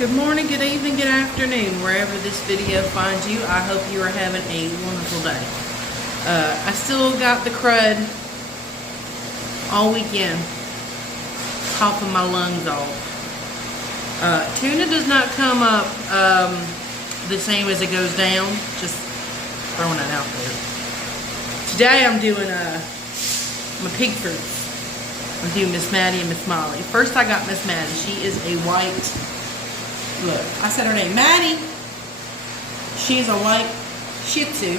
Good morning, good evening, good afternoon, wherever this video finds you. I hope you are having a wonderful day. I still got the crud all weekend, coughing my lungs off. Tuna does not come up the same as it goes down, just throwing that out there. Today I'm doing my pig fruits. I'm doing Miss Maddie and Miss Molly. First I got Miss Maddie. She is a white, look, I said her name, Maddie. She is a white Shih Tzu.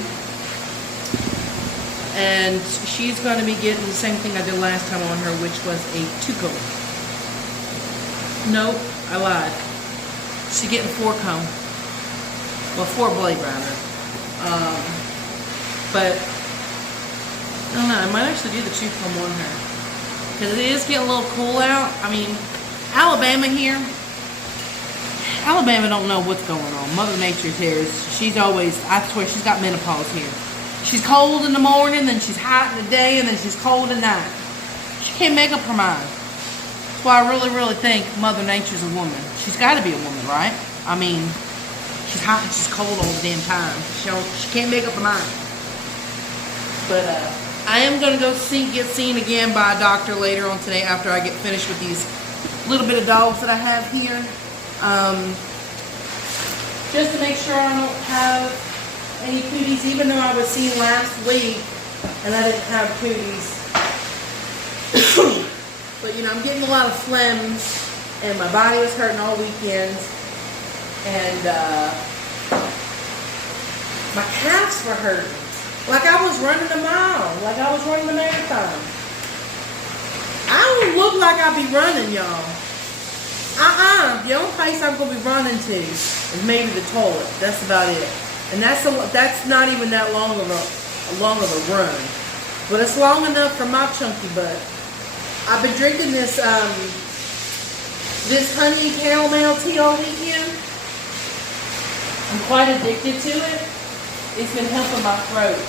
And she's going to be getting the same thing I did last time on her, which was a two-comb. Nope, I lied. She's getting four-comb. Well, four-blade rather. But, I don't know, I might actually do the two-comb on her. Because it is getting a little cool out. I mean, Alabama here, Alabama don't know what's going on. Mother Nature's here. She's always, I swear, she's got menopause here. She's cold in the morning, then she's hot in the day, and then she's cold at night. She can't make up her mind. That's why I really think Mother Nature's a woman. She's got to be a woman, right? I mean, she's hot and she's cold all the damn time. She can't make up her mind. But, I am going to go get seen again by a doctor later on today after I get finished with these little bit of dogs that I have here. Just to make sure I don't have any cooties, even though I was seen last week and I didn't have cooties. But, you know, I'm getting a lot of phlegms and my body was hurting all weekend. And my calves were hurting. Like I was running a mile. Like I was running a marathon. I don't look like I be running, y'all. The only place I'm going to be running to is maybe the toilet. That's about it. And that's not even that long of a run. But it's long enough for my chunky butt. I've been drinking this this honey caramel tea all weekend. I'm quite addicted to it. It's been helping my throat.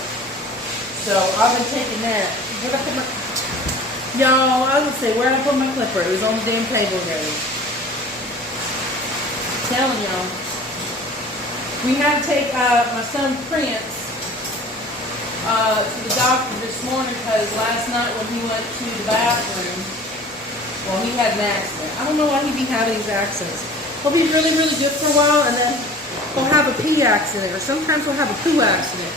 So I've been taking that. Where'd I put my... Y'all, I was going to say, where'd I put my clipper? It was on the damn table already. I'm telling y'all. We had to take my son Prince to the doctor this morning because last night when he went to the bathroom, well, he had an accident. I don't know why he'd be having these accidents. He'll be really good for a while and then he'll have a pee accident, or sometimes he'll have a poo accident.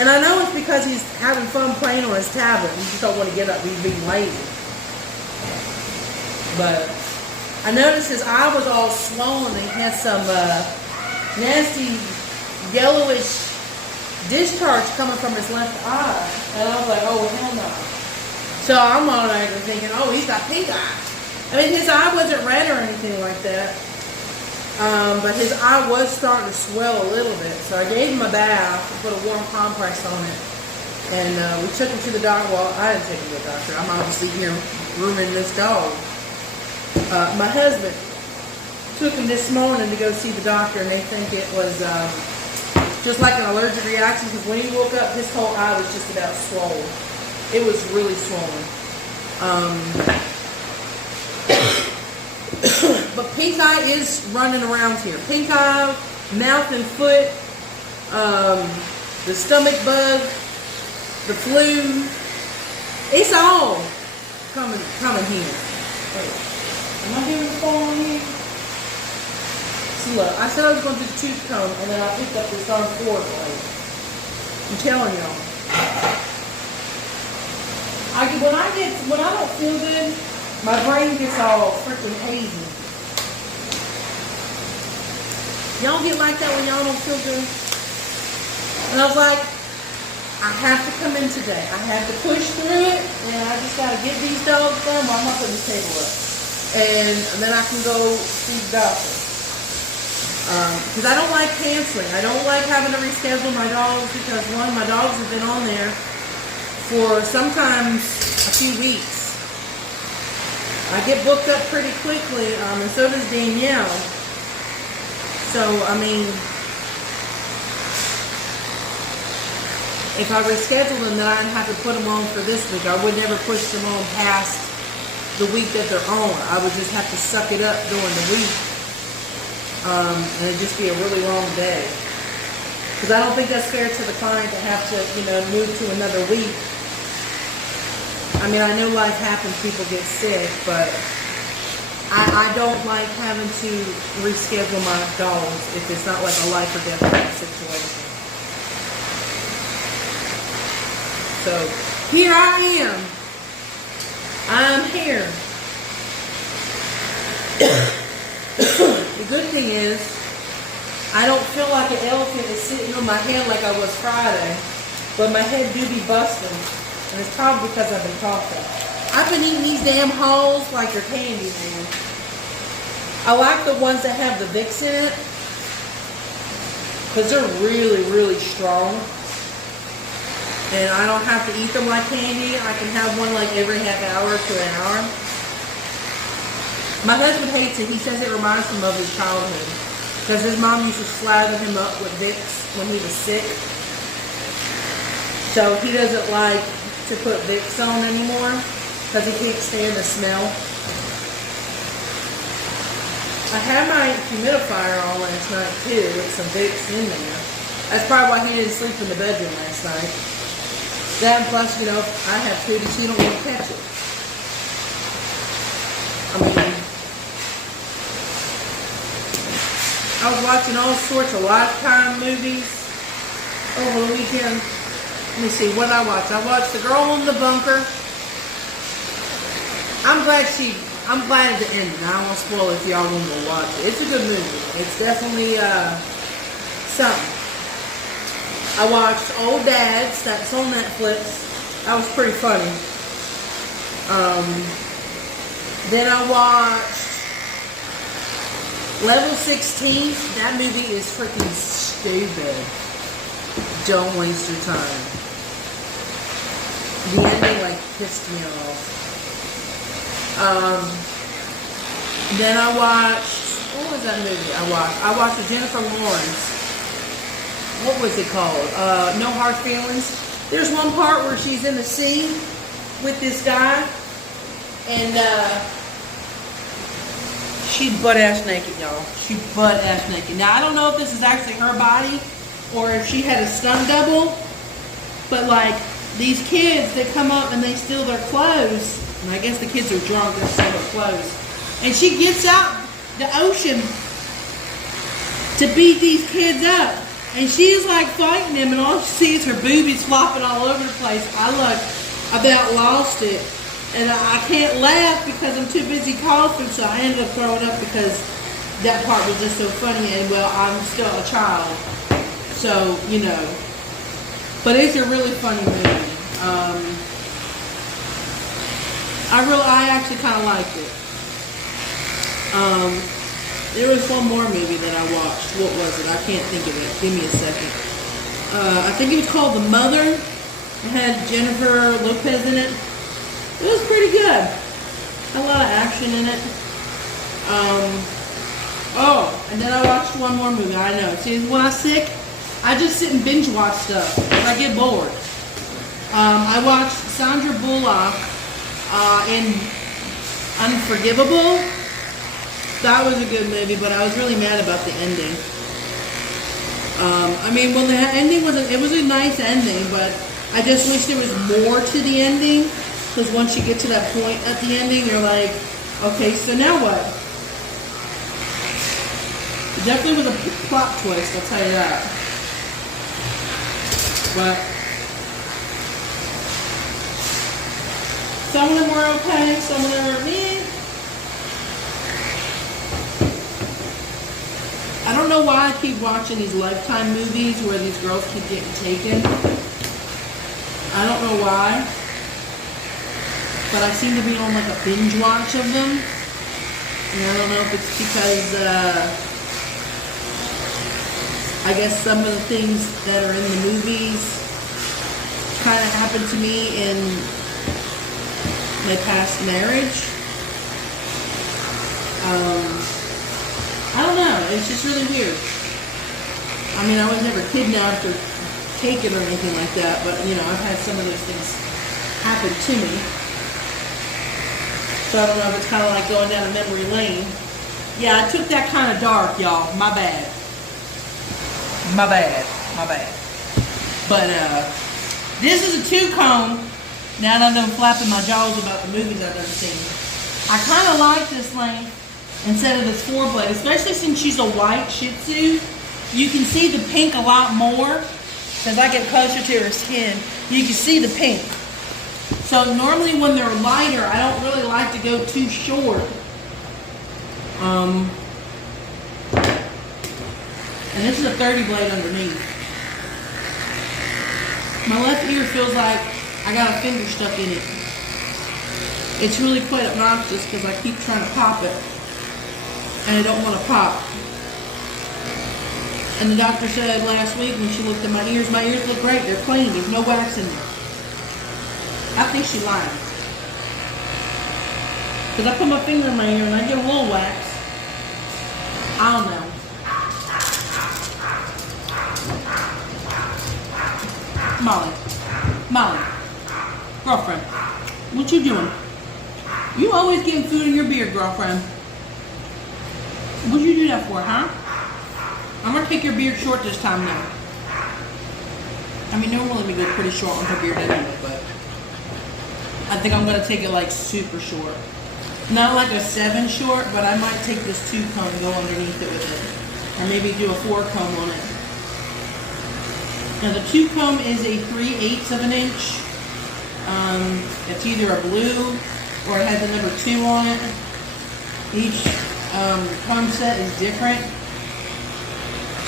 And I know it's because he's having fun playing on his tablet. He just don't want to get up. He's being lazy. But I noticed his eye was all swollen. He had some nasty yellowish discharge coming from his left eye. And I was like, oh, hell no. So I'm automatically thinking, oh, he's got pink eye. I mean, his eye wasn't red or anything like that. But his eye was starting to swell a little bit. So I gave him a bath, put a warm compress on it, and we took him to the doctor. Well, I didn't take him to the doctor. I'm obviously here grooming this dog. My husband took him this morning to go see the doctor, and they think it was just like an allergic reaction, because when he woke up, his whole eye was just about swollen. It was really swollen. But pink eye is running around here. Pink eye, mouth and foot, the stomach bug, the flu. It's all coming here. Wait, am I doing the phone on here? See, look, I said I was going to do the tooth comb, and then I picked up this darn fork blade. I'm telling y'all. When I don't feel good, my brain gets all freaking hazy. Y'all get like that when y'all don't feel good? And I was like, I have to come in today. I have to push through it, and I just got to get these dogs done while I'm not putting the table up. And then I can go see the doctor. Because I don't like canceling. I don't like having to reschedule my dogs because, one, my dogs have been on there for sometimes a few weeks. I get booked up pretty quickly, and so does Danielle. So, I mean, if I reschedule them, then I'd have to put them on for this week. I would never push them on past the week that they're on. I would just have to suck it up during the week and it'd just be a really long day. Because I don't think that's fair to the client to have to, move to another week. I mean, I know life happens, people get sick, but I don't like having to reschedule my dogs if it's not like a life or death type situation. So, here I am. I'm here. The good thing is, I don't feel like an elephant is sitting on my head like I was Friday, but my head do be busting, and it's probably because I've been coughing. I've been eating these damn holes like they're candy, man. I like the ones that have the Vicks in it, because they're really, really strong. And I don't have to eat them like candy. I can have one like every half hour to an hour. My husband hates it. He says it reminds him of his childhood. Because his mom used to slather him up with Vicks when he was sick. So he doesn't like to put Vicks on anymore because he can't stand the smell. I had my humidifier on last night too with some Vicks in there. That's probably why he didn't sleep in the bedroom last night. That and plus, I have cooties, so you don't want to catch it. I mean, I was watching all sorts of Lifetime movies over the weekend. Let me see, what did I watch? I watched The Girl in the Bunker. I'm glad at the ending. I don't want to spoil it if y'all want to watch it. It's a good movie. It's definitely something. I watched Old Dads. That's on Netflix. That was pretty funny. Then I watched Level 16. That movie is freaking stupid. Don't waste your time. The ending pissed me off. Then I watched, what was that movie I watched with Jennifer Lawrence. What was it called? No Hard Feelings. There's one part where she's in the sea with this guy, and she's butt-ass naked, y'all. She's butt-ass naked. Now, I don't know if this is actually her body or if she had a stunt double, but these kids that come up and they steal their clothes, and I guess the kids are drunk, they steal their clothes, and she gets out the ocean to beat these kids up. And she's fighting them, and all she sees is her boobies flopping all over the place. I about lost it. And I can't laugh because I'm too busy coughing, so I ended up throwing up because that part was just so funny. And well, I'm still a child. So, But it's a really funny movie. I actually kind of liked it. There was one more movie that I watched. What was it? I can't think of it. Give me a second. I think it was called The Mother. It had Jennifer Lopez in it. It was pretty good. Had a lot of action in it. And then I watched one more movie. I know. See, when I'm sick, I just sit and binge watch stuff because I get bored. I watched Sandra Bullock in Unforgivable. That was a good movie, but I was really mad about the ending. Well, the ending was a nice ending, but I just wish there was more to the ending, because once you get to that point at the ending, you're like, okay, so now what? It definitely was a plot twist, I'll tell you that. But some of them were okay, some of them were meh. I don't know why I keep watching these Lifetime movies where these girls keep getting taken. I don't know why. But I seem to be on a binge watch of them. And I don't know if it's because, I guess some of the things that are in the movies kind of happened to me in my past marriage. I don't know. It's just really weird. I was never kidnapped or taken or anything like that, but, I've had some of those things happen to me. So I don't know if it's kind of like going down a memory lane. Yeah, I took that kind of dark, y'all. My bad. My bad. My bad. But this is a 2-comb. Now that I'm done flapping my jaws about the movies I've done seen. I kind of like this length instead of this 4-blade, especially since she's a white Shih Tzu. You can see the pink a lot more because I get closer to her skin. You can see the pink. So normally when they're lighter, I don't really like to go too short. And this is a 30 blade underneath. My left ear feels like I got a finger stuck in it. It's really quite obnoxious because I keep trying to pop it and I don't want to pop. And the doctor said last week when she looked at my ears look great. They're clean. There's no wax in there. I think she lied. Because I put my finger in my ear and I get a little wax. I don't know. Molly, girlfriend, what you doing? You always getting food in your beard, girlfriend. What'd you do that for, huh? I'm gonna take your beard short this time now. I mean, normally we go pretty short on her beard anyway, but I think I'm gonna take it like super short. Not like a 7 short, but I might take this 2-comb and go underneath it with it. Or maybe do a 4-comb on it. Now the 2-comb is a 3/8 of an inch. It's either a blue or it has a number 2 on it. Each comb set is different.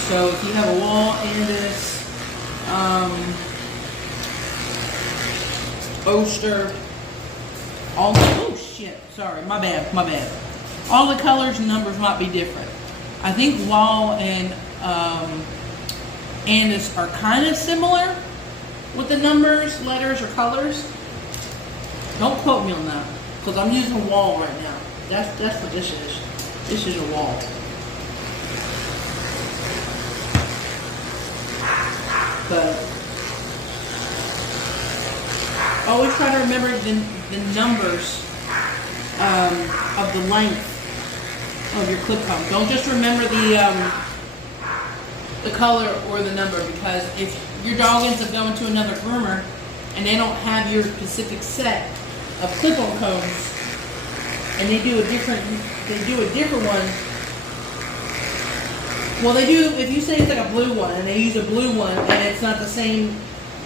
So if you have a wall and this oyster, oh shit, sorry, my bad. All the colors and numbers might be different. I think wall and Andis are kind of similar with the numbers, letters, or colors. Don't quote me on that, because I'm using a wall right now. That's what this is. This is a wall. But always try to remember the numbers of the length of your clip comb. Don't just remember the color or the number, because if your dog ends up going to another groomer and they don't have your specific set of clip-on combs and they do a different one. Well, they do, if you say it's like a blue one and they use a blue one and it's not the same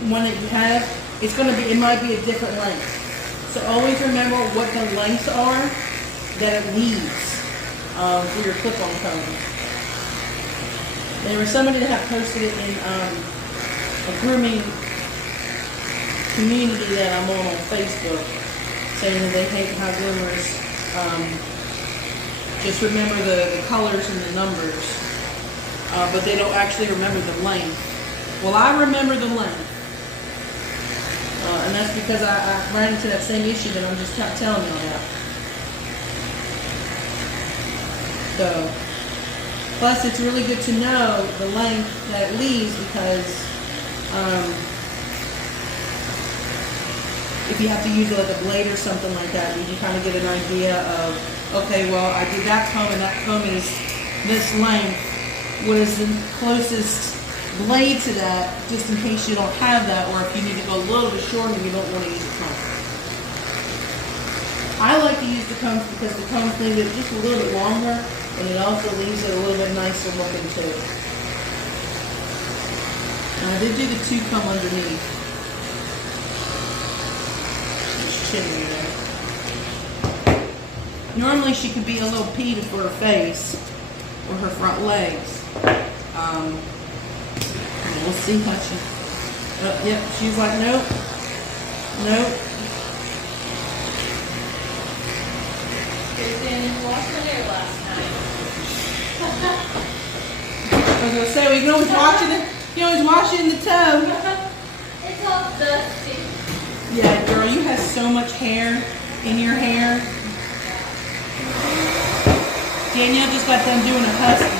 one that you have, it might be a different length. So always remember what the lengths are that it needs for your clip-on comb. There was somebody that had posted it in a grooming community that I'm on Facebook, saying that they hate how groomers just remember the colors and the numbers, but they don't actually remember the length. Well, I remember the length, and that's because I ran into that same issue that I'm just telling you about. So, plus it's really good to know the length that it leaves, because if you have to use like a blade or something like that, you can kind of get an idea of, okay, well, I did that comb and that comb is this length. What is the closest blade to that, just in case you don't have that, or if you need to go a little bit shorter and you don't want to use a comb. I like to use the combs because the combs leave it just a little bit longer, and it also leaves it a little bit nicer looking too. And I did do the 2-comb underneath. There. Normally she could be a little peed for her face or her front legs. We'll see how she. Yep, she's like, nope. Didn't wash her hair last night. I was gonna say, we can always wash it. You always wash it in the tub. It's all dusty. Yeah, girl, you have so much hair in your hair. Danielle just got done doing a husky.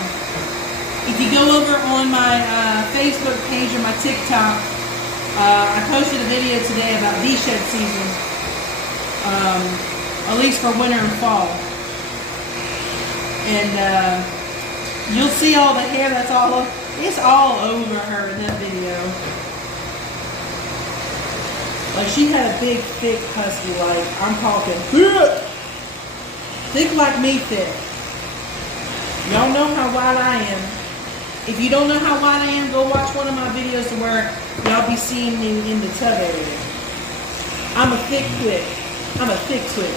If you go over on my Facebook page or my TikTok, I posted a video today about V-shed season, at least for winter and fall. And you'll see all the hair that's all over. It's all over her in that video. Like she had a big, thick husky. Like I'm talking thick like me thick. Y'all know how wide I am. If you don't know how wide I am, go watch one of my videos where y'all be seeing me in the tub area. I'm a thick twig. I'm a thick twig.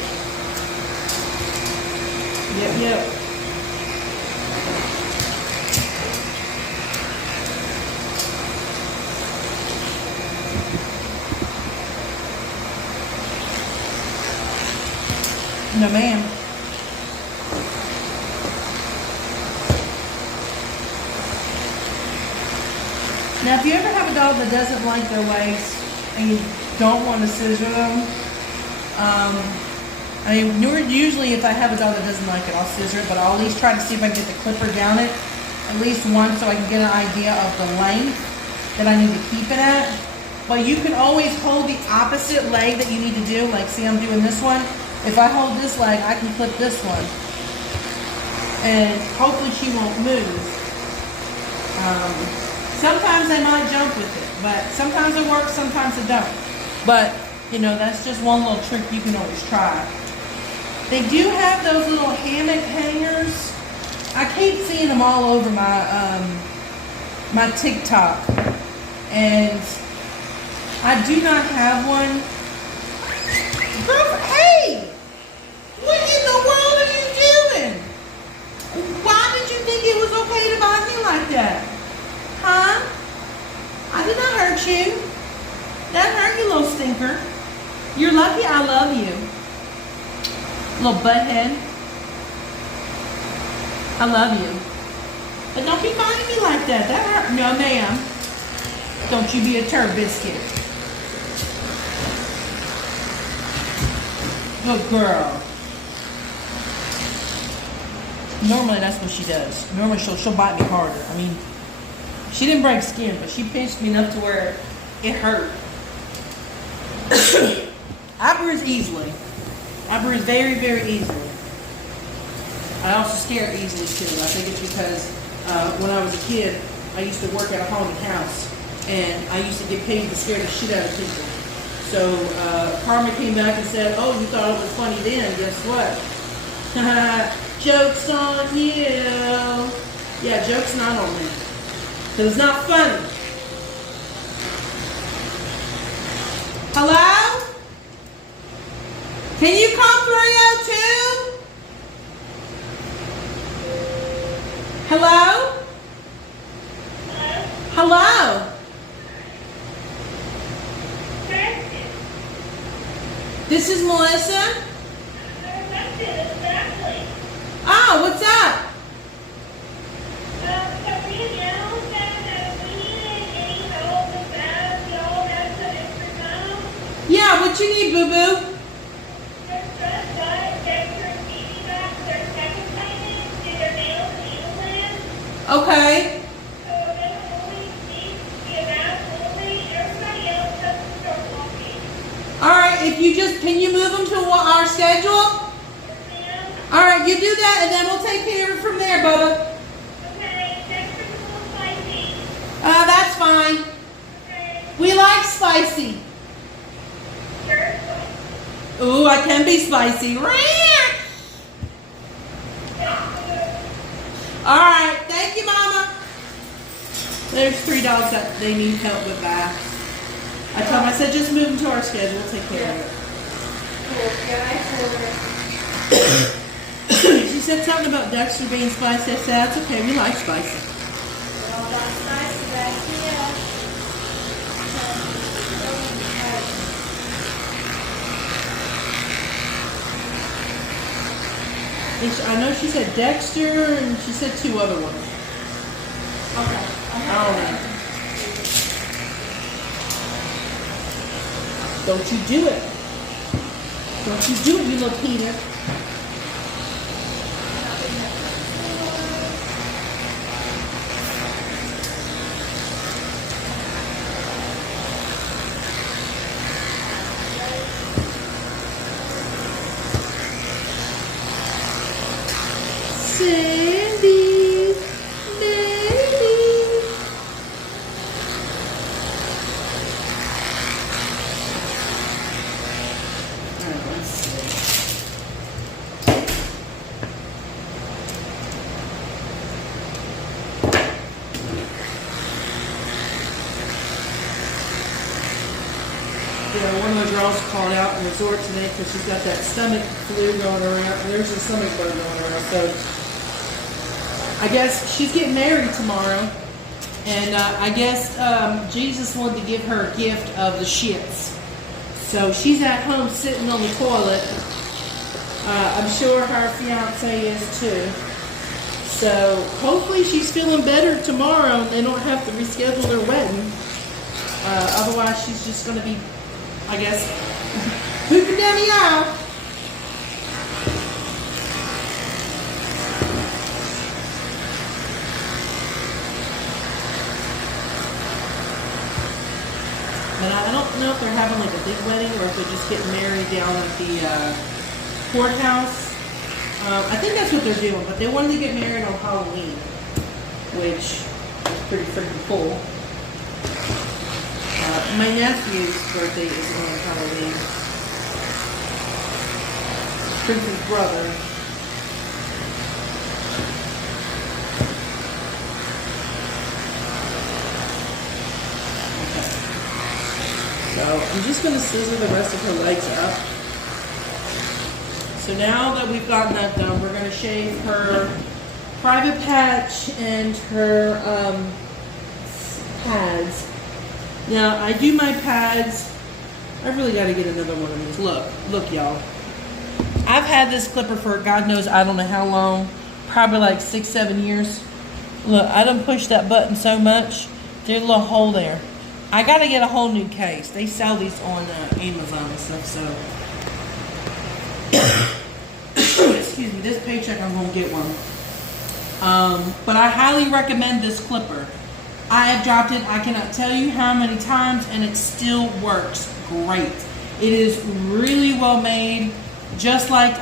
Yep. No, ma'am. Now, if you ever have a dog that doesn't like their legs and you don't want to scissor them, I mean, usually if I have a dog that doesn't like it, I'll scissor it, but I'll at least try to see if I can get the clipper down it at least once so I can get an idea of the length that I need to keep it at. But you can always hold the opposite leg that you need to do. Like, see, I'm doing this one. If I hold this leg, I can clip this one. And hopefully she won't move. Sometimes I might jump with it, but sometimes it works, sometimes it don't. But, you know, that's just one little trick you can always try. They do have those little hammock hangers. I keep seeing them all over my my TikTok. And I do not have one. Hey! What in the world are you doing? Why did you think it was okay to bite me like that? Huh? I did not hurt you. That hurt you, little stinker. You're lucky I love you. Little butthead. I love you. But don't be biting me like that. That hurt. No, ma'am. Don't you be a turd biscuit. Good girl. Normally that's what she does. Normally she'll bite me harder. I mean, she didn't break skin, but she pinched me enough to where it hurt. I bruise easily. I bruise very, very easily. I also scare easily too. I think it's because when I was a kid, I used to work at a haunted house, and I used to get paid to scare the shit out of people. So Karma came back and said, "Oh, you thought it was funny then? Guess what? Joke's on you." Yeah, joke's not on me. Because it's not funny. Hello? Can you come 302? Hello? Hello? This is Melissa? Oh, what's up? Yeah, what you need, boo-boo? Okay. Alright, if you just, can you move them to our schedule? Alright, you do that and then we'll take care of it from there, Bubba. That's fine. We like spicy. Ooh, I can be spicy. Alright, thank you, Mama. There's 3 dogs that they need help with baths. I told them, I said, just move them to our schedule. We'll take care of it. She said something about Dexter being spicy. I said, that's okay. We like spicy. I know she said Dexter, and she said 2 other ones. Okay. I don't know. Don't you do it. Don't you do it, you little Peter. Sit. Yeah, one of the girls called out in the resort today because she's got that stomach flu going around. There's a stomach bug going around. So I guess she's getting married tomorrow. And I guess Jesus wanted to give her a gift of the shits. So she's at home sitting on the toilet. I'm sure her fiance is too. So hopefully she's feeling better tomorrow and they don't have to reschedule their wedding. Otherwise she's just going to be, I guess, pooping down the aisle. But I don't know if they're having like a big wedding or if they're just getting married down at the courthouse. I think that's what they're doing, but they wanted to get married on Halloween, which is pretty freaking cool. My nephew's birthday is on Halloween. Prince's brother. So I'm just going to scissor the rest of her legs up. So now that we've gotten that done, we're going to shave her private patch and her pads. Now I do my pads. I really got to get another one of these. Look y'all. I've had this clipper for God knows I don't know how long. Probably like 6-7 years. Look, I done pushed that button so much. There's a little hole there. I gotta get a whole new case. They sell these on Amazon and stuff, so. Excuse me, this paycheck I'm gonna get one. But I highly recommend this clipper. I have dropped it, I cannot tell you how many times, and it still works great. It is really well made, just like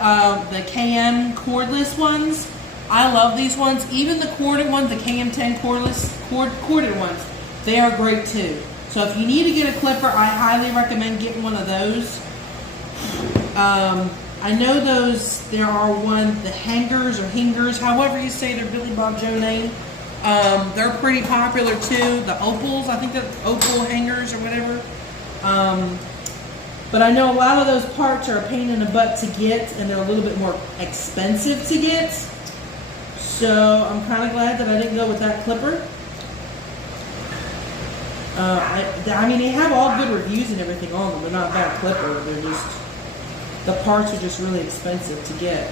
the KM cordless ones. I love these ones. Even the corded ones, the KM10 corded ones, they are great too. So if you need to get a clipper, I highly recommend getting one of those. I know those, there are the hangers or hingers, however you say their Billy Bob Joe name. They're pretty popular too. The opals, I think they're opal hangers or whatever. But I know a lot of those parts are a pain in the butt to get, and they're a little bit more expensive to get. So I'm kind of glad that I didn't go with that clipper. I mean, they have all good reviews and everything on them. They're not a bad clipper. They're just, the parts are just really expensive to get.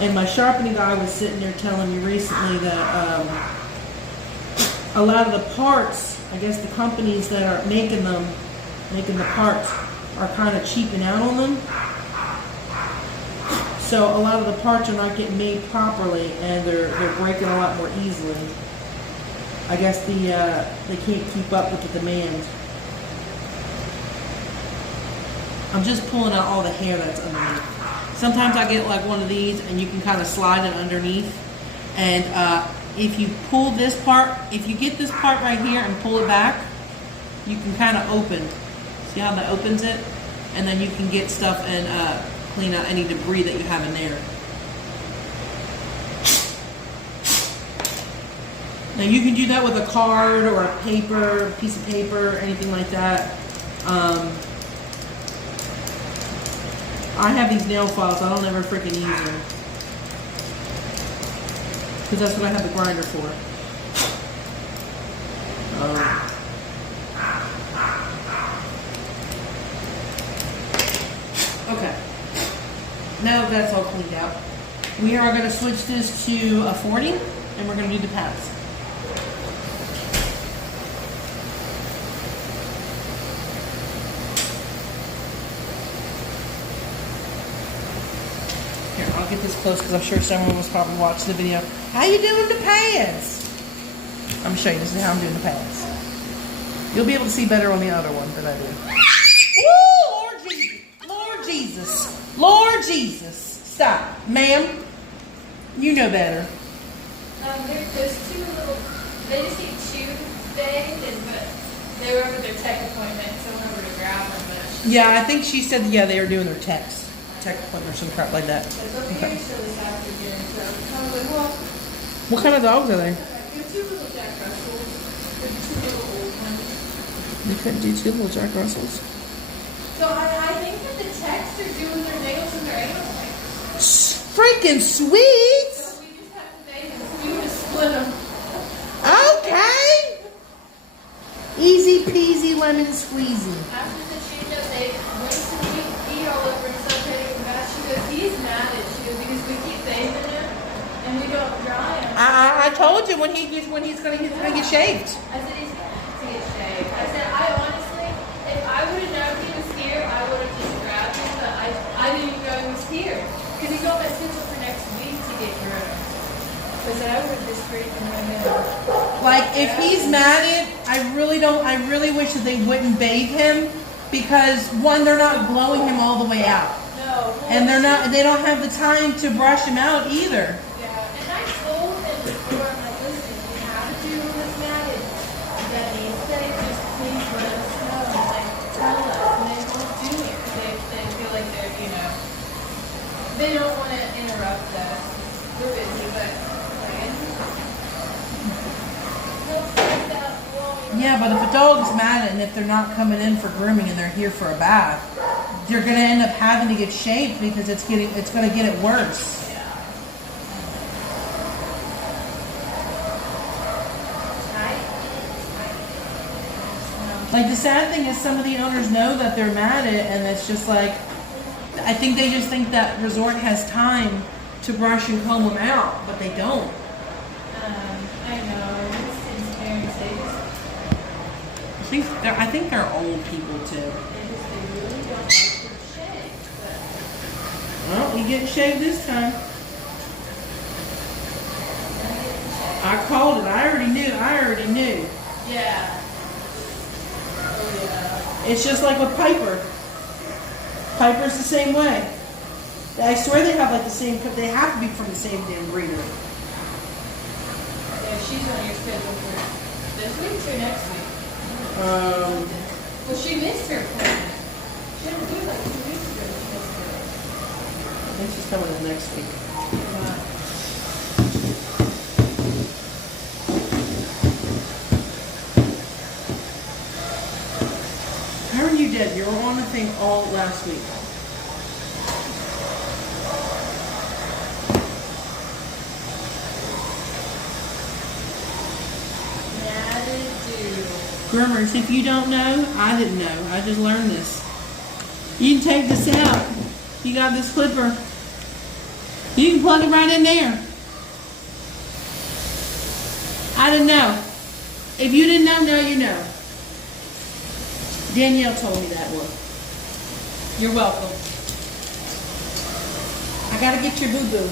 And my sharpening guy was sitting there telling me recently that a lot of the parts, I guess the companies that are making the parts are kind of cheaping out on them. So a lot of the parts are not getting made properly, and they're breaking a lot more easily. I guess they can't keep up with the demand. I'm just pulling out all the hair that's underneath. Sometimes I get like one of these and you can kind of slide it underneath. And if you pull this part, if you get this part right here and pull it back, you can kind of open. See how that opens it? And then you can get stuff and clean out any debris that you have in there. Now you can do that with a card or a piece of paper, anything like that. I have these nail files. I don't ever freaking use them. Because that's what I have the grinder for. Okay. Now that that's all cleaned out, we are going to switch this to a 40, and we're going to do the pads. I'll get this close because I'm sure someone was probably watching the video. How you doing the pads? I'm going to show you. This is how I'm doing the pads. You'll be able to see better on the other one than I do. Woo! Lord Jesus. Lord Jesus. Lord Jesus. Stop. Ma'am, you know better. There's two little, they just need two today, but they were over their tech appointment, so I went over to grab them. But yeah, I think she said, yeah, they were doing their tech appointment or some crap like that. Okay. What kind of dogs are they? They're two little Jack Russells. They're two little old ones. You couldn't do two little Jack Russells? So I think that the techs are doing their nails and their anal like. Freaking sweet! So we just have to make them. We would have split them. Okay! Easy peasy lemon squeezy. After the change-up, they went to pee all over and started taking back. She goes, he's mad at you because we keep bathing him and we don't dry him. I told you when he's gonna get shaved. I said he's going to get shaved. I said, I honestly, if I would have known he was here, I would have just grabbed him, but I didn't even know he was here. Because he's on my schedule for next week to get groomed. I said, I would have just scraped him right now. Like, if he's mad at, I really wish that they wouldn't bathe him, because one, they're not blowing him all the way out. No. And they don't have the time to brush him out either. Yeah, and I told him before, I'm like, listen, you have to do what's mad that means that just please let us know. Like, tell us. And they won't do it because they feel like they're, they don't want to interrupt us. We're busy, but Yeah, but if a dog's mad and if they're not coming in for grooming and they're here for a bath, they're gonna end up having to get shaved because it's gonna get it worse. Like, the sad thing is some of the owners know that they're mad at it, and it's just like, I think they just think that resort has time to brush and comb them out, but they don't. I know. It's parents, I think they're old people too. they really don't like to shave. Well, you get shaved this time. I called it. I already knew. Yeah. Oh yeah. It's just like with Piper. Piper's the same way. I swear they have like the same, they have to be from the same damn breeder. Yeah, she's on your schedule for this week or next week? Well, she missed her appointment. She didn't do it like 2 weeks ago. She missed her. I think she's coming in next week. How are you, Deb? You were on the thing all last week. Groomers, if you don't know, I didn't know. I just learned this. You can take this out. You got this clipper. You can plug it right in there. I didn't know. If you didn't know, now you know. Danielle told me that one. You're welcome. I gotta get your boo-boo.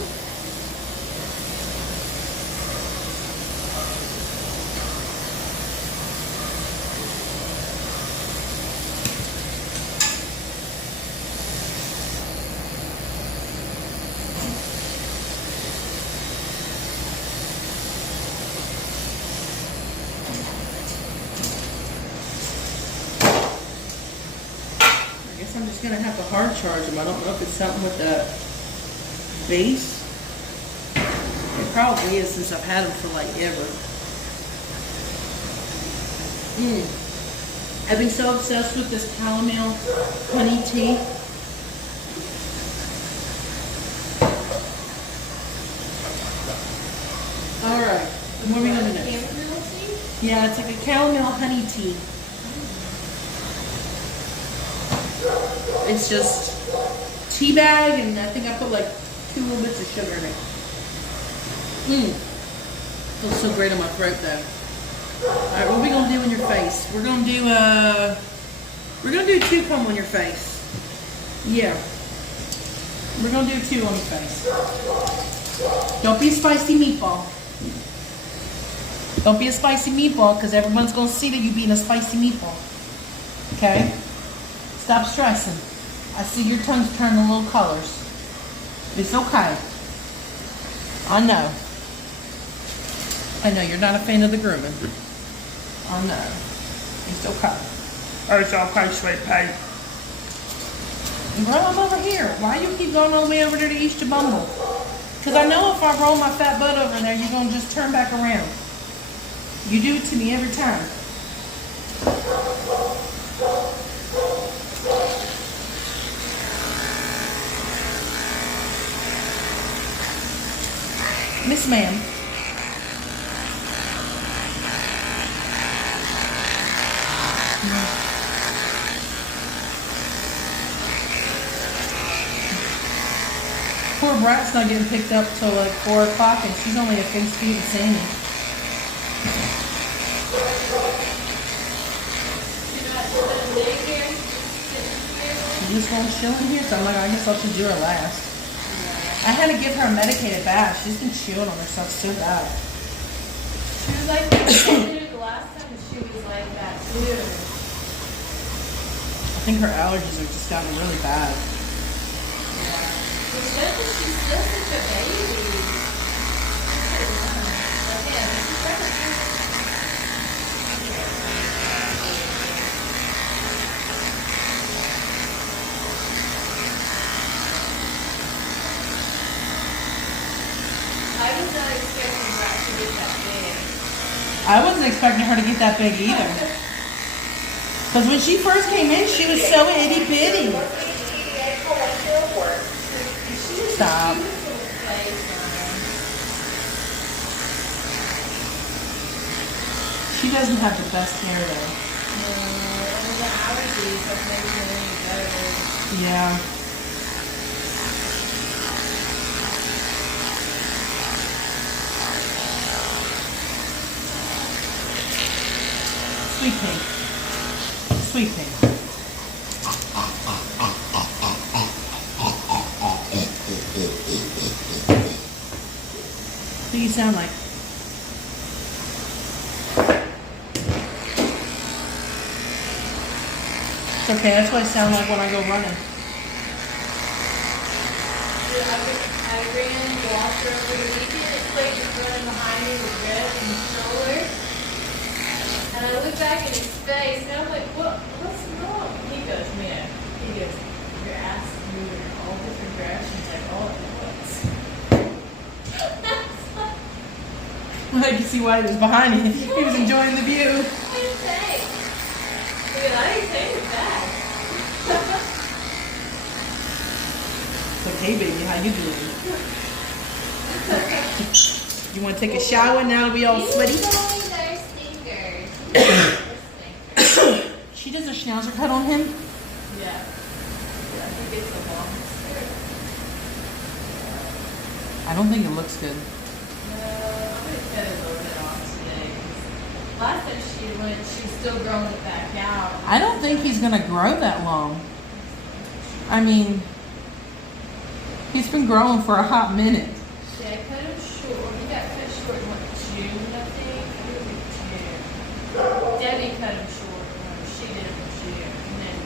I'm just gonna have to hard charge them. I don't know if it's something with the base. It probably is, since I've had them for like ever. I've been so obsessed with this chamomile honey tea. All right, what are we gonna do? Yeah, it's like a chamomile honey tea. It's just tea bag, and I think I put like 2 little bits of sugar in it. Feels so great on my throat though. Alright, what are we gonna do in your face? We're gonna do 2 comb on your face. Yeah. We're gonna do 2 on your face. Don't be a spicy meatball. Don't be a spicy meatball, because everyone's gonna see that you being a spicy meatball. Okay? Stop stressing. I see your tongue's turning little colors. It's okay. I know. I know you're not a fan of the grooming. I know. It's okay. Oh, it's okay, sweet pie. Roll them over here. Why you keep going all the way over there to Easter Bumble? Because I know if I roll my fat butt over there, you're going to just turn back around. You do it to me every time. Miss Ma'am. Poor Brat's not getting picked up till like 4 o'clock, and she's only a face feed of Sammy. She just won't chill in here, so I'm like, I guess I'll just do her last. I had to give her a medicated bath. She's been chewing on herself so bad. She was like that too. The last time she was like that too. I think her allergies have just gotten really bad. Yeah. But she's still such a baby. I was not expecting Brat to get that big. I wasn't expecting her to get that big either. Because when she first came in, she was so itty bitty. Stop. She doesn't have the best hair though. No, and the allergies have never been any better. Yeah. Sweet pink. Sweet pink. What do you sound like? It's okay, that's what I sound like when I go running. I ran Walker over the weekend. It's like just running behind me with red and shoulder. And I look back at his face and I'm like, what's wrong? He goes, man. He goes, your ass is moving in all different directions like all at once. I can see why he was behind me. He was enjoying the view. What do you think? Because I didn't think it bad. It's like, hey baby, how you doing? You want to take a shower now that we all sweaty? She does a schnauzer cut on him? Yeah. I think it's a long skirt. I don't think it looks good. No, I'm going to cut it a little bit off today. Last time she went, she was still growing it back out. I don't think he's going to grow that long. I mean, he's been growing for a hot minute. Yeah, I cut him short. He got cut short in what, June, I think? It was June. Debbie cut him short when she did him in June. And then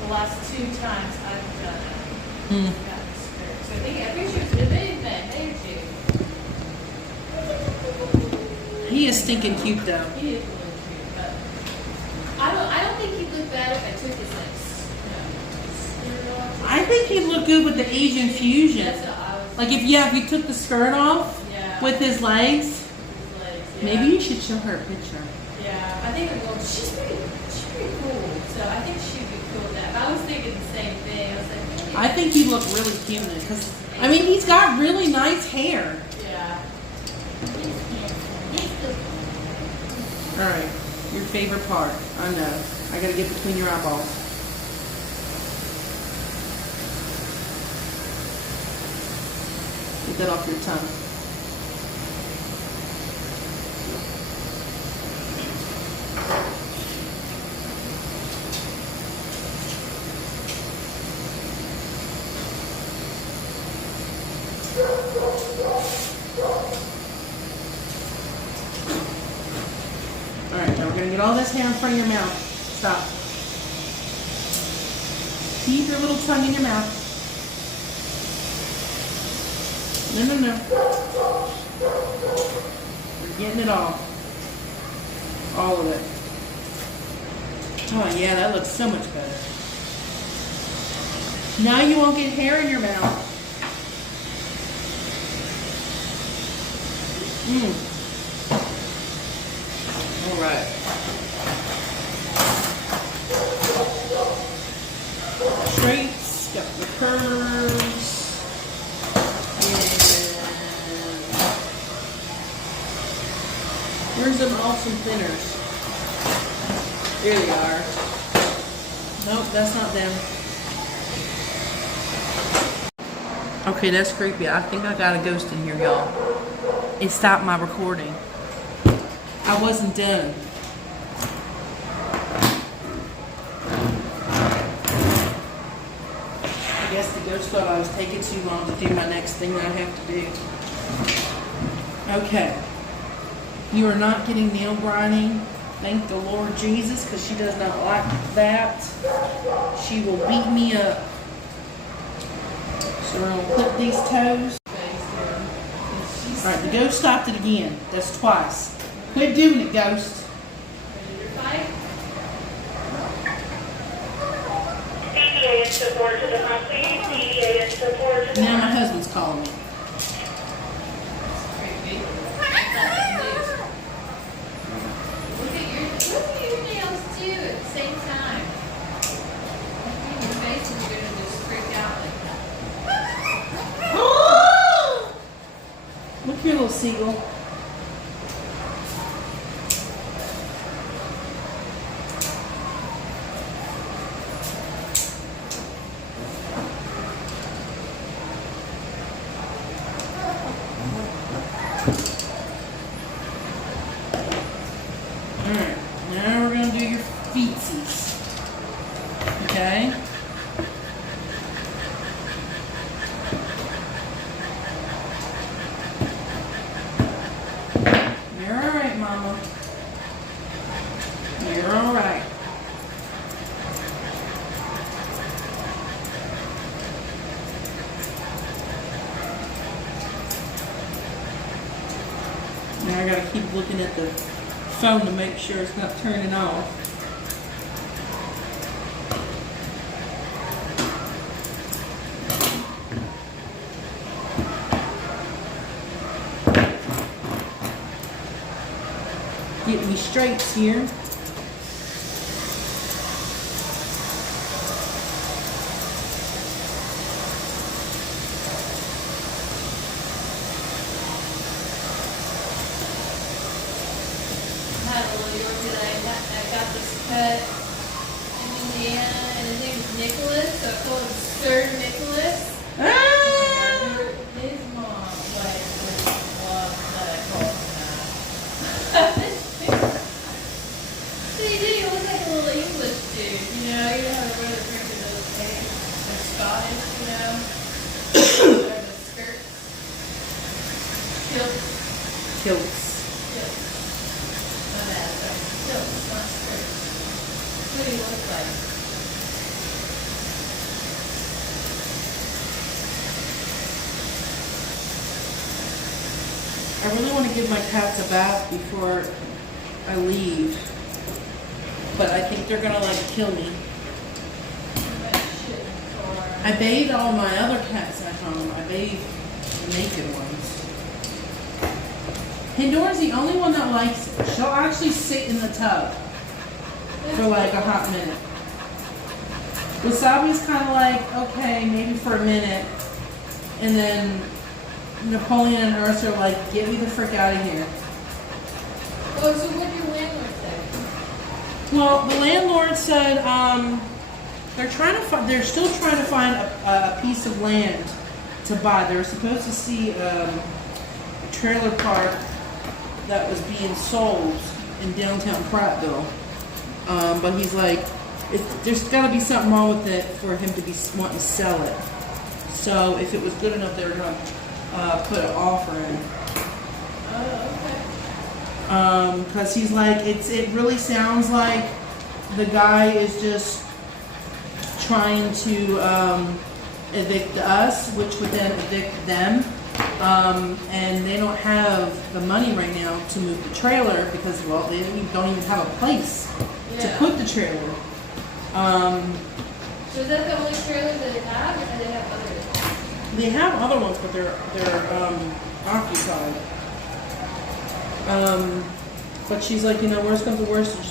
the last 2 times I've done it, got the skirt. So I think every shoot has been May or June. He is stinking cute though. He is really cute, but I don't think he'd look bad if I took his skirt off. I think he'd look good with the Asian fusion. That's what I was Like if you took the skirt off with his legs, his legs, yeah. maybe you should show her a picture. Yeah, I think I'm going, she's pretty cool. So I think she'd be cool with that. But I was thinking the same thing. I was like, maybe. I think he'd look really cute in it because, I mean, he's got really nice hair. Yeah. All right, your favorite part. I know. I gotta get between your eyeballs. Get that off your tongue. All right, now we're gonna get all this hair in front of your mouth. Stop. Keep your little tongue in your mouth. No. You're getting it all. All of it. Oh yeah, that looks so much better. Now you won't get hair in your mouth. All right. Where's them awesome thinners? There they are. Nope, that's not them. Okay, that's creepy. I think I got a ghost in here, y'all. It stopped my recording. I wasn't done. I guess the ghost thought I was taking too long to do my next thing that I have to do. Okay. You are not getting nail grinding. Thank the Lord Jesus, because she does not like that. She will beat me up. So we're going to clip these toes. Alright, the ghost stopped it again. That's twice. Quit doing it, ghost. Now my husband's calling me. Look at your nails too at the same time. Your face is gonna just freak out like that. Look here, little seagull. Alright, now we're going to do your feetsies. Okay? You're alright, Mama. You're alright. Now I gotta keep looking at the phone to make sure it's not turning off. Get me straights here. I had a little Yorkie that I got this cut in Indiana, and his name is Nicholas, so I call him Sir Nicholas. His mom, like, would love that I called him that. See, dude, he looks like a little English dude, you know how the brother drinking those things. They're Scottish, you know. They're the skirts. Kilts. Kilts. Kilts. My bad, sorry. Kilts, not skirts. What do you look like? I really want to give my cats a bath before I leave, but I think they're gonna like kill me. I bathed all my other cats at home. I bathed the naked ones. Pandora's the only one that likes it. She'll actually sit in the tub for like a hot minute. Wasabi's kind of like, okay, maybe for a minute, and then Napoleon and Earth are like, get me the frick out of here. Oh, so what did your landlord say? Well, the landlord said they're still trying to find a piece of land to buy. They were supposed to see a trailer park that was being sold in downtown Prattville, but he's like, there's got to be something wrong with it for him to be wanting to sell it. So if it was good enough, they were going to put an offer in. Oh, okay. Because he's like, it really sounds like the guy is just trying to evict us, which would then evict them. And they don't have the money right now to move the trailer because, well, they don't even have a place to put the trailer. So is that the only trailer that they have, or do they have others? They have other ones, but they're occupied. But she's like, worst comes to worst, you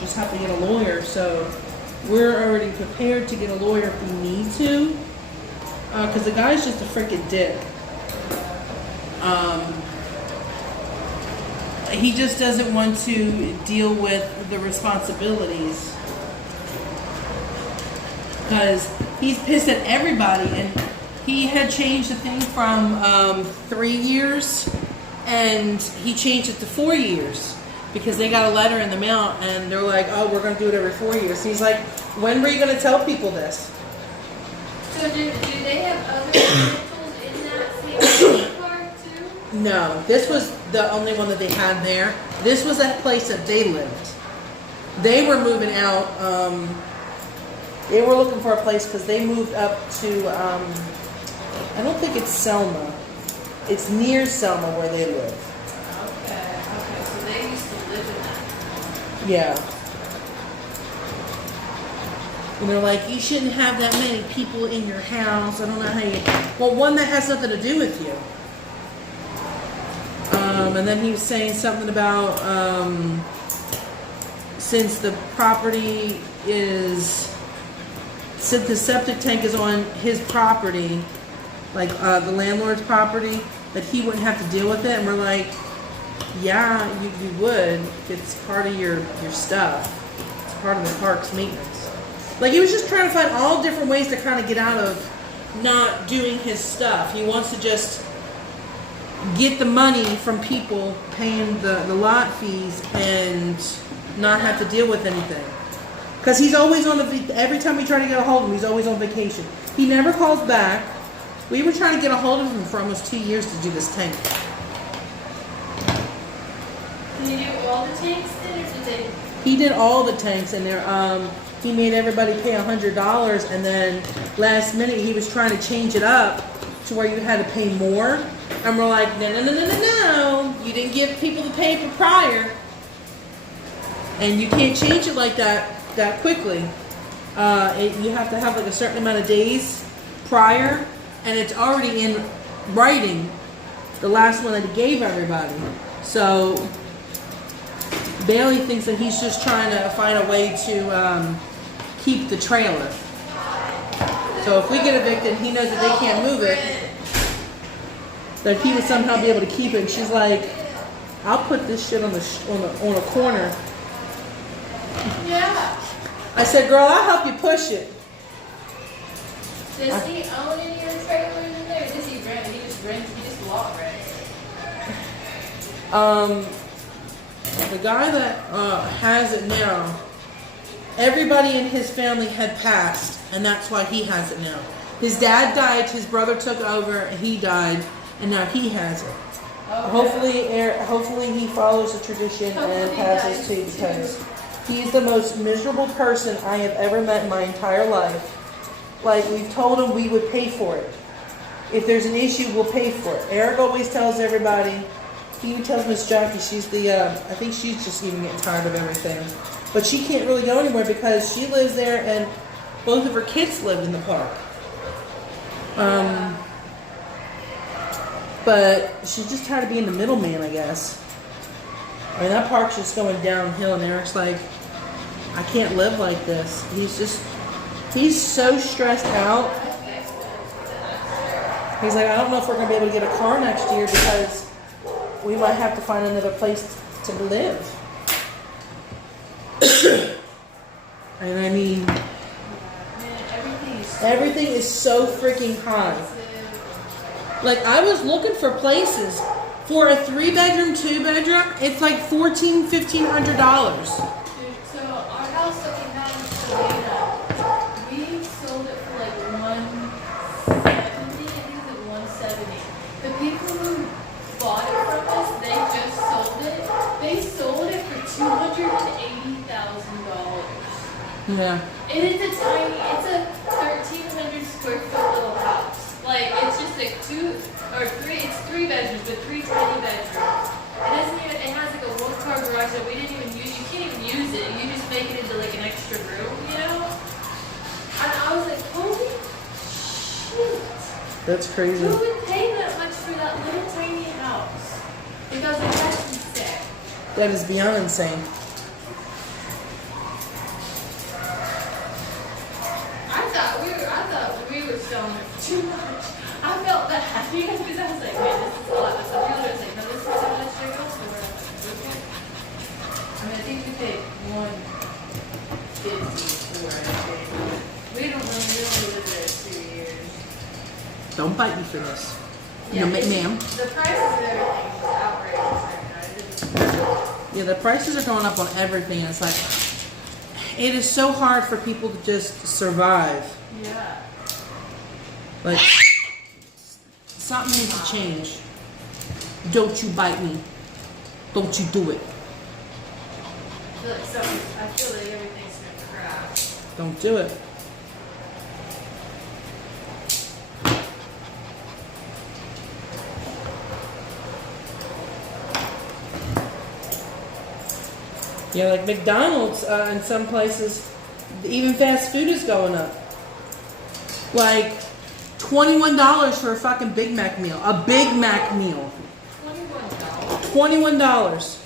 just have to get a lawyer. So we're already prepared to get a lawyer if we need to, because the guy's just a freaking dick. he just doesn't want to deal with the responsibilities. Because he's pissed at everybody, and he had changed the thing from 3 years, and he changed it to 4 years because they got a letter in the mail, and they're like, "Oh, we're going to do it every 4 years." And he's like, "When were you going to tell people this?" So do they have other rentals in that same park too? No, this was the only one that they had there. This was that place that they lived. They were moving out. They were looking for a place because they moved up to, I don't think it's Selma. It's near Selma where they live. Okay, so they used to live in that. Yeah. And they're like, you shouldn't have that many people in your house. I don't know how you... Well, one, that has nothing to do with you. And then he was saying something about, since the property is... Since the septic tank is on his property, like the landlord's property, that he wouldn't have to deal with it. And we're like, yeah, you would. It's part of your stuff. It's part of the park's maintenance. Like, he was just trying to find all different ways to kind of get out of not doing his stuff. He wants to just get the money from people paying the lot fees and not have to deal with anything. Because he's always on every time we try to get a hold of him, he's always on vacation. He never calls back. We were trying to get a hold of him for almost 2 years to do this tank. Can you do all the tanks then, or did they? He did all the tanks, and he made everybody pay $100, and then last minute he was trying to change it up to where you had to pay more. And we're like, no. You didn't give people the paper prior. And you can't change it like that quickly. You have to have like a certain amount of days prior, and it's already in writing, the last one that he gave everybody. So Bailey thinks that he's just trying to find a way to keep the trailer. So if we get evicted, he knows that they can't move it, that he would somehow be able to keep it. And she's like, I'll put this shit on a corner. Yeah. I said, girl, I'll help you push it. Does he own any of your trailers in there? Or does he rent? He just lot rents. The guy that has it now, everybody in his family had passed, and that's why he has it now. His dad died, his brother took over, and he died, and now he has it. Okay. Hopefully he follows the tradition and passes too, because he's the most miserable person I have ever met in my entire life. Like, we've told him we would pay for it. If there's an issue, we'll pay for it. Eric always tells everybody. He even tells Miss Jackie, she's I think she's just even getting tired of everything. But she can't really go anywhere because she lives there and both of her kids live in the park. But she's just tired of being the middleman, I guess. I mean, that park's just going downhill, and Eric's like, I can't live like this. He's so stressed out. He's like, I don't know if we're going to be able to get a car next year because we might have to find another place to live. And I mean, everything is so freaking high. Like, I was looking for places for a 3-bedroom, 2-bedroom. It's like $1,400, $1,500. So our house that we have in Savannah, we sold it for like $170. I think it was $170. The people who bought it from us, they just sold it. They sold it for $280,000. Yeah. And it's a 1,300 square foot little house. Like, it's just like it's 3 bedrooms, but 3 tiny bedrooms. It has like a 1-car garage that we didn't even use. You can't even use it. You just make it into like an extra room, you know? And I was like, holy shit. That's crazy. Who would pay that much for that little tiny house? Because like, that's insane. That is beyond insane. I thought we were selling it for too much. I felt bad because I was like, man, this is a lot. But some people are like, no, this is so much. They're also worth don't bite me for this. Yeah, No, ma'am. the prices of everything is outrageous right now. Yeah, the prices are going up on everything, and it's like, it is so hard for people to just survive. Yeah. Like, something needs to change. Don't you bite me. Don't you do it. I feel like everything's gonna crash. Don't do it. Yeah, like McDonald's in some places, even fast food is going up. Like $21 for a fucking Big Mac meal. A Big Mac meal. $21. $21.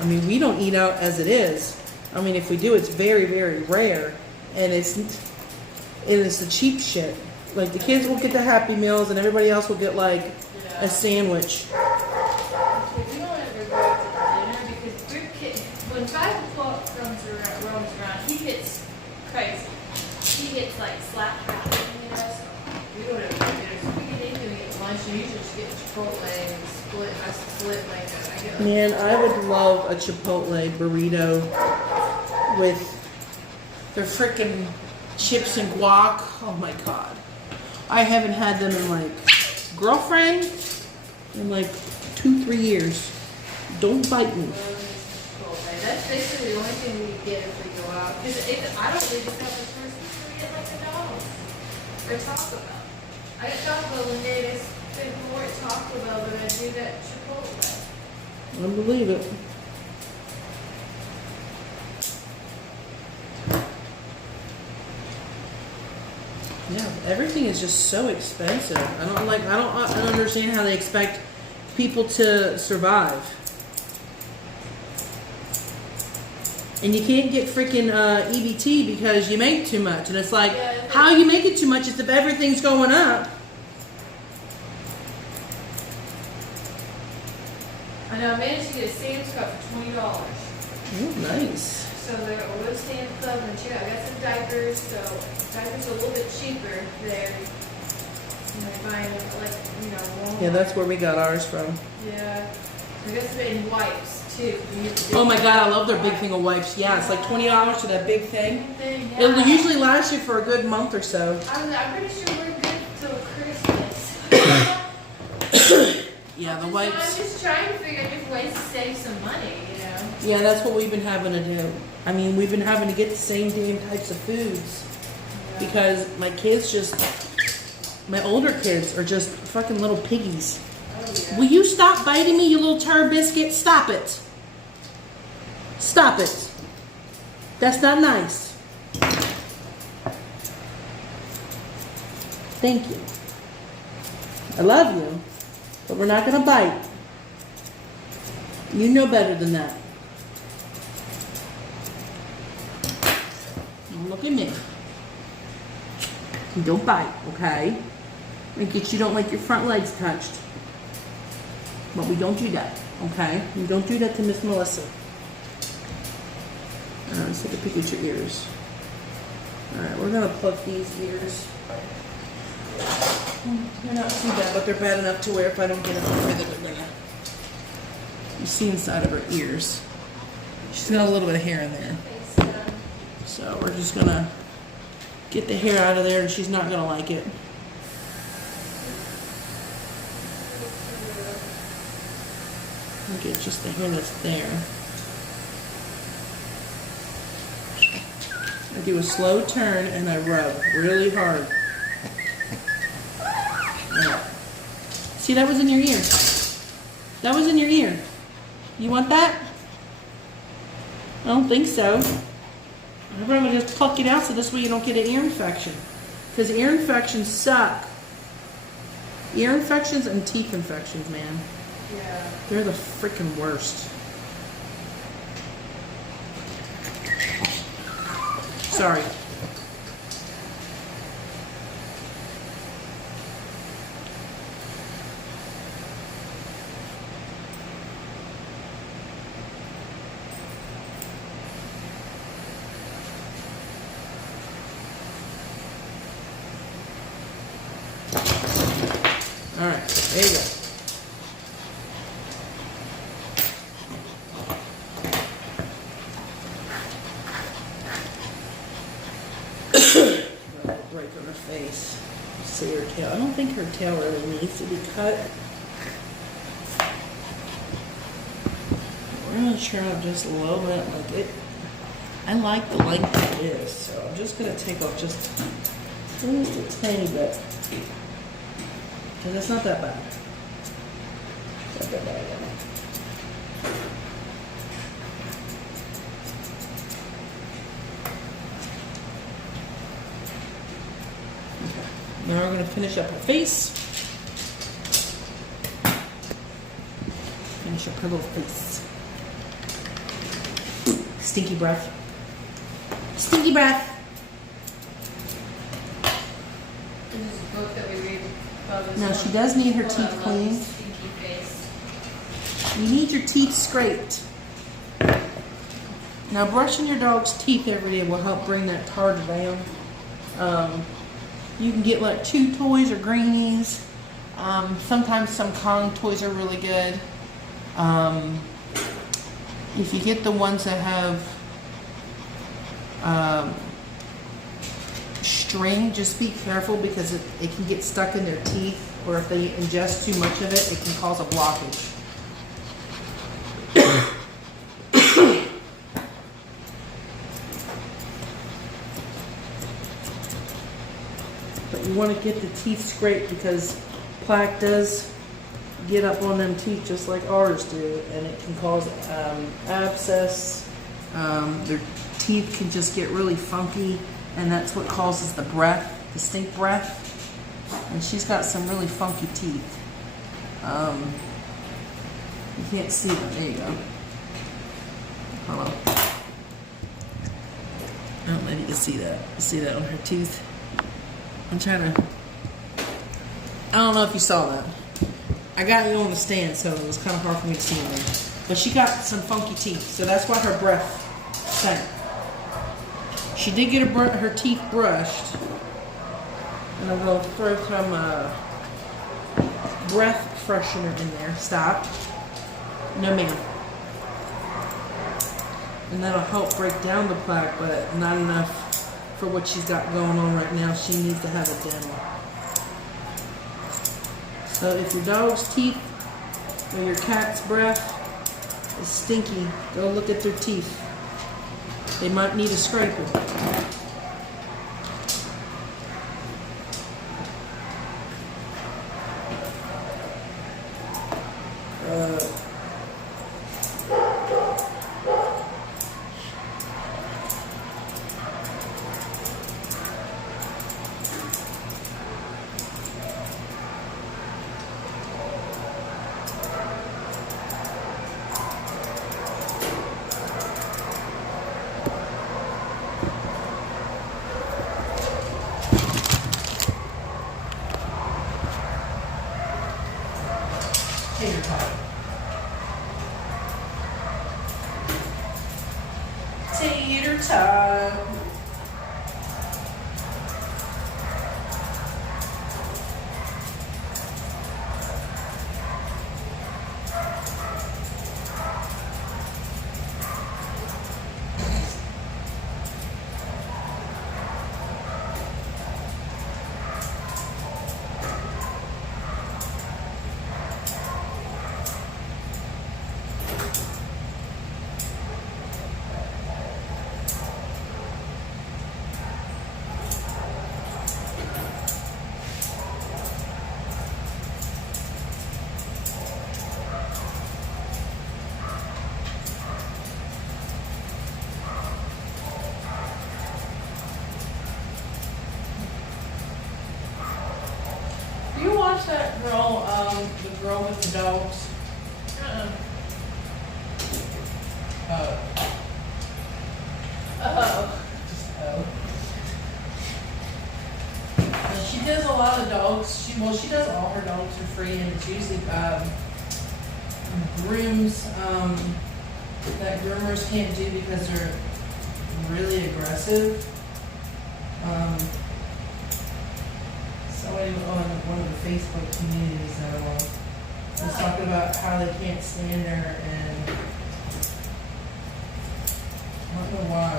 I mean, we don't eat out as it is. I mean, if we do, it's very, very rare, and it's the cheap shit. Like the kids will get the Happy Meals, and everybody else will get like a sandwich. We don't ever go out to dinner because when 5 o'clock roams around, he gets crazy. He gets like slap happy, you know. So we don't ever go to dinner. So we get into it, we get lunch, and usually just get Chipotle and I split like that. I get Man, I would love a Chipotle burrito with their freaking chips and guac. Oh my god. I haven't had them in like girlfriend in like 2-3 years. Don't bite me. That's basically the only thing we get if we go out. Because I don't really just have the first we get like McDonald's or Taco Bell. I get Taco Bell one day. They said more at Taco Bell, but I do that Chipotle. I believe it. Yeah, everything is just so expensive. I don't understand how they expect people to survive. And you can't get freaking EBT because you make too much. And it's like, how you make it too much is if everything's going up. I know, I managed to get a Sam's Club for $20. Oh, nice. So there was Sam's Club and I got some diapers, so diapers are a little bit cheaper there. You know, buying like, you know, Walmart. Yeah, that's where we got ours from. Yeah. I got some in wipes too. Oh my god, I love their big thing of wipes. Yeah, it's like $20 for that big thing. Yeah. It'll usually last you for a good month or so. I'm pretty sure we're good till Christmas. Yeah, the wipes. I'm just trying to figure out different ways to save some money, you know. Yeah, that's what we've been having to do. I mean, we've been having to get the same damn types of foods because my kids my older kids are just fucking little piggies. Oh, yeah. Will you stop biting me, you little turd biscuit? Stop it. Stop it. That's not nice. Thank you. I love you, but we're not gonna bite. You know better than that. Look at me. Don't bite, okay? And get you don't like your front legs touched. But we don't do that, okay? We don't do that to Miss Melissa. Let's take a peek at your ears. Alright, we're gonna pluck these ears. They're not too bad, but they're bad enough to where if I don't get it they're gonna. You see inside of her ears. She's got a little bit of hair in there. So we're just gonna get the hair out of there, and she's not gonna like it. Get just the hair that's there. I do a slow turn and I rub really hard. Right. See, that was in your ear. That was in your ear. You want that? I don't think so. I'm going to just pluck it out so this way you don't get an ear infection. Because ear infections suck. Ear infections and teeth infections, man. Yeah. They're the freaking worst. Sorry. Alright, there you go. Break on her face. See her tail. I don't think her tail really needs to be cut. We're gonna trim up just a little bit, like it. I like the length it is, so I'm just gonna take off just a tiny bit, because it's not that bad. It's not that bad at all. Now we're going to finish up her face. Finish up her little face. Stinky breath. Stinky breath. This is a book that we read about this No, one. she does need her Hold teeth on, cleaned. Stinky face. You need your teeth scraped. Now brushing your dog's teeth every day will help bring that tartar down. You can get like chew toys or greenies. Sometimes some Kong toys are really good. If you get the ones that have string, just be careful because it can get stuck in their teeth, or if they ingest too much of it, it can cause a blockage. But you want to get the teeth scraped because plaque does get up on them teeth just like ours do, and it can cause abscess. Their teeth can just get really funky, and that's what causes the breath, the stink breath. And she's got some really funky teeth. You can't see them. There you go. Hold on. I don't know if you can see that. You see that on her teeth? I'm trying to. I don't know if you saw that. I got you on the stand, so it was kind of hard for me to see them. But she got some funky teeth, so that's why her breath stank. She did get her teeth brushed, and I'm going to throw some breath freshener in there. Stop. No, ma'am. And that'll help break down the plaque, but not enough for what she's got going on right now. She needs to have a dental. So if your dog's teeth or your cat's breath is stinky, go look at their teeth. They might need a scraper. Tater tot. Tater tot. Do you watch that girl, the girl with the dogs? Oh. She does a lot of dogs. She does all her dogs for free, and it's usually grooms that groomers can't do because they're really aggressive. So somebody on one of the Facebook communities that I'm on was talking about how they can't stand her, and I don't know why.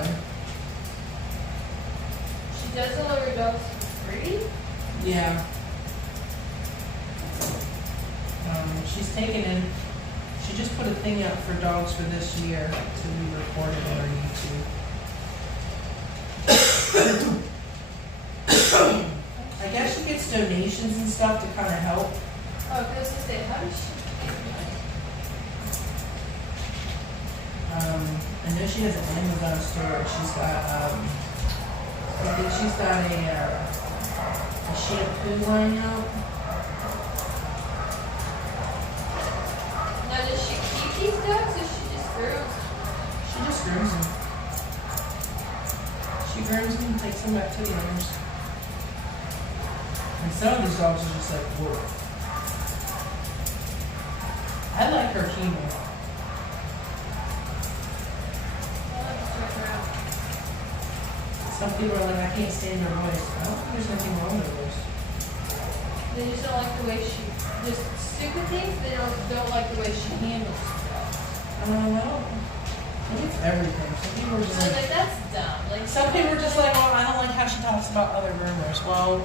She does all of her dogs for free? Yeah. She's taken in, she just put a thing out for dogs for this year to be recorded on her YouTube. I guess she gets donations and stuff to kind of help. Oh, I was gonna say, how does she get money? I know she has an Amazon store. She's got, I think she's got a shampoo line out. Now, does she keep these dogs or she just grooms? She just grooms them. She grooms them and takes them back to the owners. And some of these dogs are just like, whoa. I like her chemo. I'll have to check her out. Some people are like, I can't stand her voice. I don't think there's anything wrong with her voice. They just don't like the way she, just stupid things, they don't like the way she handles stuff. Well, I think it's everything. Some people are just I was like, like, that's dumb. Like, some people are just like, well, I don't like how she talks about other groomers. Well,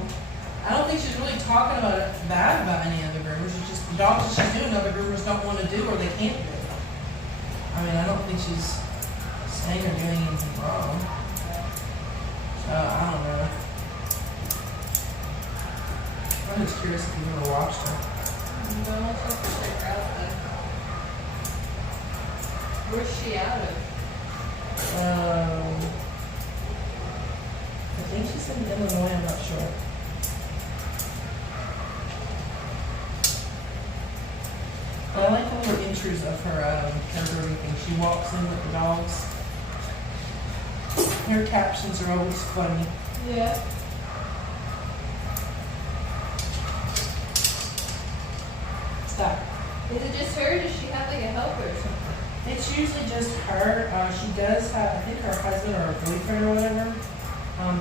I don't think she's really talking about it bad about any other groomers. It's just the dogs that she's doing other groomers don't want to do or they can't do. I mean, I don't think she's saying or doing anything wrong. So, I don't know. I'm just curious if you've ever watched her. no, I'll have to check her out then. Where's she out of? I think she's in Illinois, I'm not sure. But I like the little intros of her grooming thing. She walks in with the dogs. Her captions are always funny. Yeah. Stop. Is it just her or does she have like a helper or something? It's usually just her. She does have, I think her husband or her boyfriend or whatever,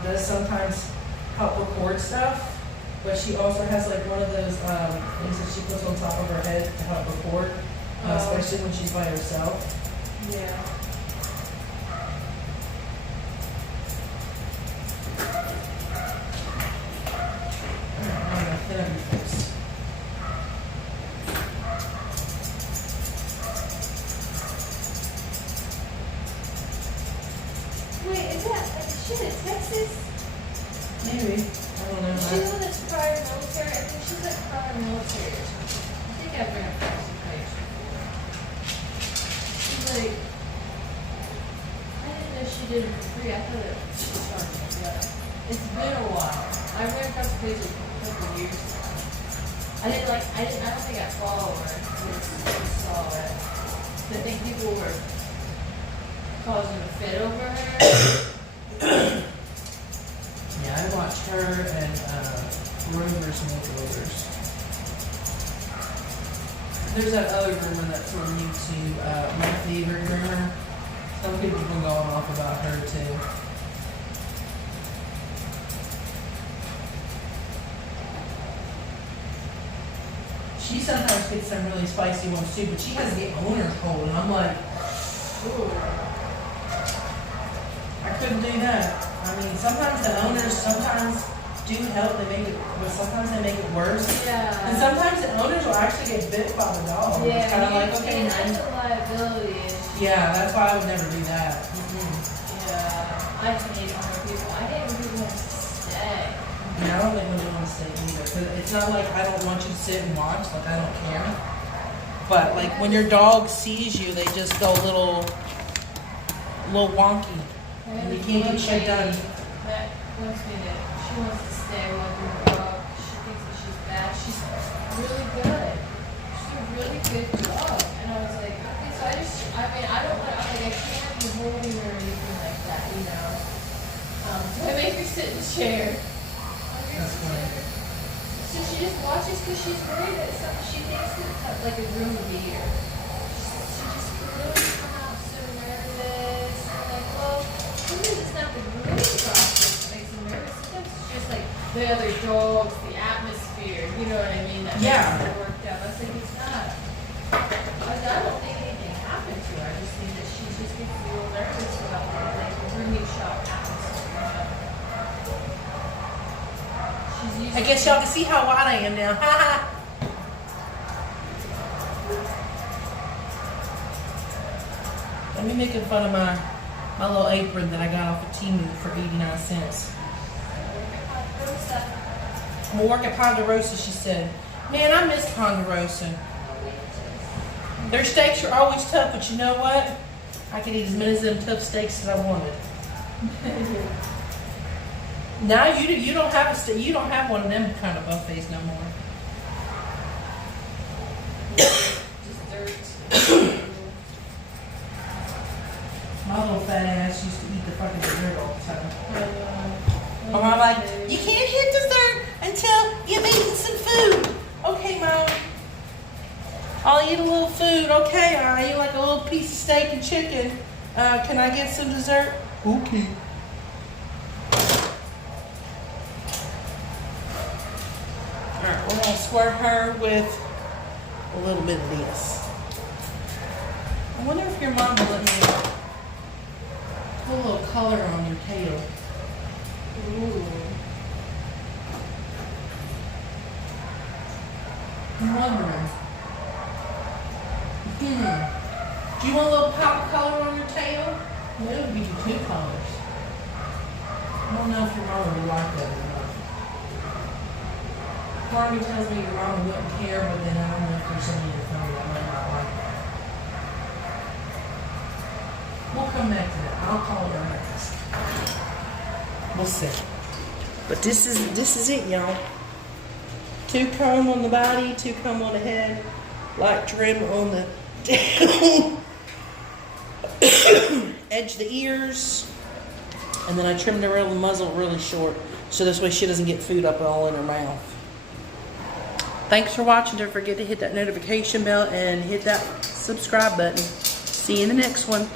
does sometimes help record stuff. But she also has like one of those things that she puts on top of her head to help record, especially when she's by herself. Yeah. I'm gonna hit on your face. Wait, is that like shit in Texas? Maybe. I don't know. She's one that's prior military. I think she's like prior military or something. I think I've been a person page before. She's like, I didn't know she did it for free. I thought it she started it. Yeah. It's been a while. I ran across the page like a couple of years ago. I don't think I follow her. I just saw it. I think people were causing a fit over her. Yeah, I watched her and Groomers Makeovers. There's that other groomer that's on YouTube, my favorite groomer. Some people have been going off about her too. She sometimes gets some really spicy ones too, but she has the owner cold, and I'm like, ooh, I couldn't do that. I mean, sometimes the owners sometimes do help, they make it, but sometimes they make it worse. Yeah. And sometimes the owners will actually get bit by the dog. Yeah, It's kind of like, okay, and that's man. a liability issue. Yeah, that's why I would never do that. Mm-mm. Yeah, I hate it when people, I hate when people want to stay. Yeah, I don't like when they want to stay either. Cause it's not like I don't want you to sit and watch, like I don't care. But like when your dog sees you, they just go a little wonky. And you can't get shit done. That wants me to, she wants to stay with her dog. She thinks that she's bad. She's really good. She's a really good dog. And I was like, okay, so I don't want, I can't be holding her or anything like that, you know. So I make her sit in the chair. That's funny. So she just watches because she's worried that she thinks that like a groom would be here. She just really come out so nervous. I'm like, well, sometimes it's not the grooming process that makes them nervous. Sometimes it's just like the other dogs, the atmosphere, you know what I mean? That Yeah. makes it worked out. I was like, it's not. I don't think anything happened to her. I just think that she just gets a little nervous about like her new shop atmosphere. She's used I guess y'all can see how wide I am now. Let me making fun of my little apron that I got off of Temu for 89 cents. I'm gonna work at Ponderosa, she said. Man, I miss Ponderosa. Their steaks are always tough, but you know what? I can eat as many of them tough steaks as I wanted. Now you don't have you don't have one of them kind of buffets no more. Dessert. My little fat ass used to eat the fucking dessert all the time. Or I'm like, you can't hit dessert until you've eaten some food. Okay, Mom. I'll eat a little food. Okay, I eat like a little piece of steak and chicken. Can I get some dessert? Okay. Alright, we're gonna squirt her with a little bit of this. I wonder if your mom will let me put a little color on your tail. Ooh. I'm wondering. Do you want a little pop of color on your tail? Well, it would be 2 colors. I don't know if your mama would like that or not. Part of me tells me your mama wouldn't care, but then I don't know if there's something in the family that might not like that. We'll come back to that. I'll call her next. We'll see. But this is it, y'all. 2 comb on the body, 2 comb on the head, light trim on the edge of the ears, and then I trimmed around the muzzle really short, so this way she doesn't get food up all in her mouth. Thanks for watching. Don't forget to hit that notification bell and hit that subscribe button. See you in the next one.